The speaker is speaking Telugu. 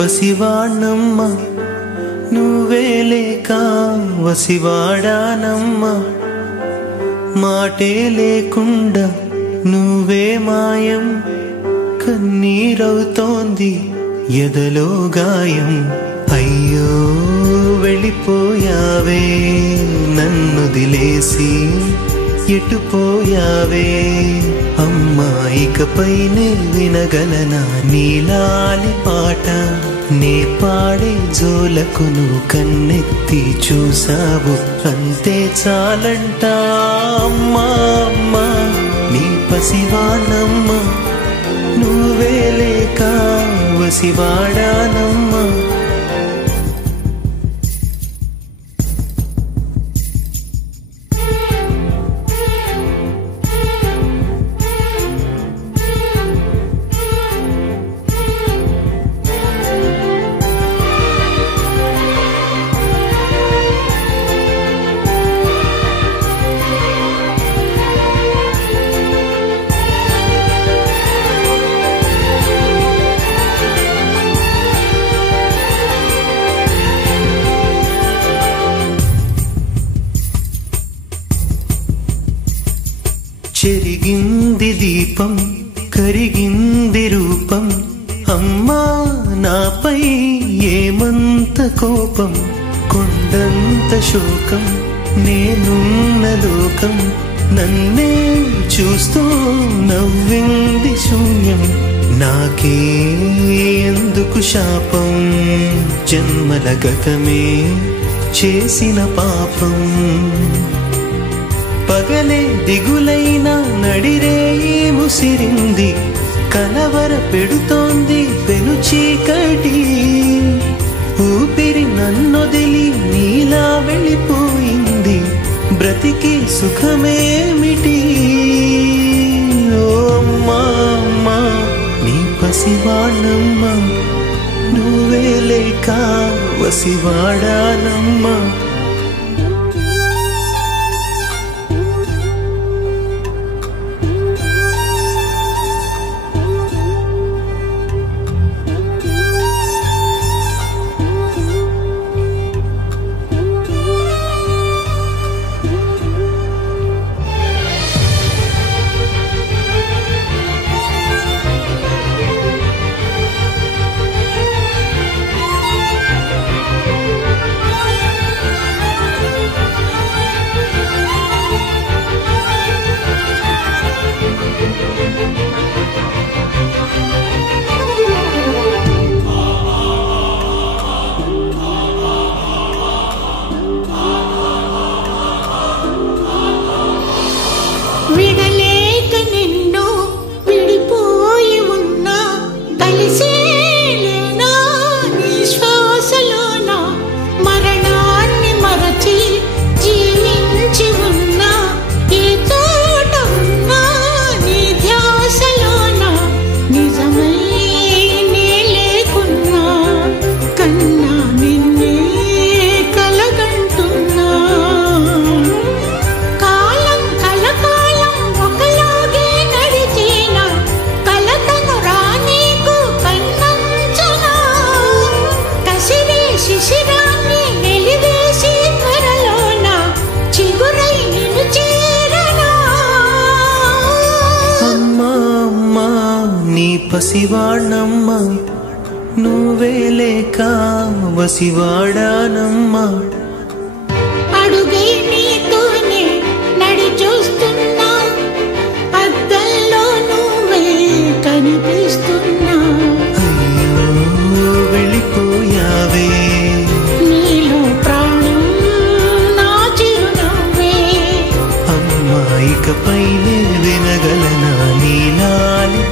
పసివాణ్ణమ్మ నువ్వే లేక వసివాడానమ్మ మాటే లేకుండా నువ్వే మాయం కన్నీరవుతోంది ఎదలో గాయం అయ్యో వెళ్ళిపోయావే నన్నుదిలేసి ఎటుపోయావే అమ్మా ఇకపైనే వినగలనా నీలాలి పాట నే పాడే జోలకు నువ్వు కన్నెత్తి చూసావు అంతే చాలంట అమ్మా అమ్మా నీ పసివాణమ్మ నువ్వే లేక వసివాడానమ్మా చెరిగింది దీపం కరిగింది రూపం అమ్మా నాపై ఏమంత కోపం కొండంత శోకం నేనున్న లోకం నన్నే చూస్తూ నవ్వింది శూన్యం నాకే ఎందుకు శాపం జన్మల గతమే చేసిన పాపం పగలే దిగులైన నడిరేయి ముసిరింది కలవర పెడుతోంది పెను చీకటి ఊపిరి నన్నొదిలి నీలా వెళ్ళిపోయింది బ్రతికి సుఖమేమిటి ఓ అమ్మా అమ్మా నీ పసివాణమ్మ నువ్వే లేక వసివాడానమ్మా విడలేక నిన్ను విడిపోయి ఉన్నా కలిసేలేనా నీ శ్వాసలోన మరణాన్ని మరచి జీవించి ఉన్నా ఏ చోట ఉన్నా నీ ధ్యాసలోన నిజమై నే లేకున్నా కన్నా నిన్నే కలగంటున్నా శిశిరాన్ని వెలివేసి త్వరలోన చిగురై నిన్ను చేరనా అమ్మా అమ్మా నీ పసివాణమ్మ నువ్వే లేక వసివాడానమ్మా అడుగై నీతోనే నడి చూస్తున్నా అద్దంలో నువ్వే కనిపిస్తున్నా అయ్యో వెళ్ళిపోయావే నీలో ప్రాణం నా చిరునవ్వే అమ్మా ఇకపైనే వినగలనా నీలాలి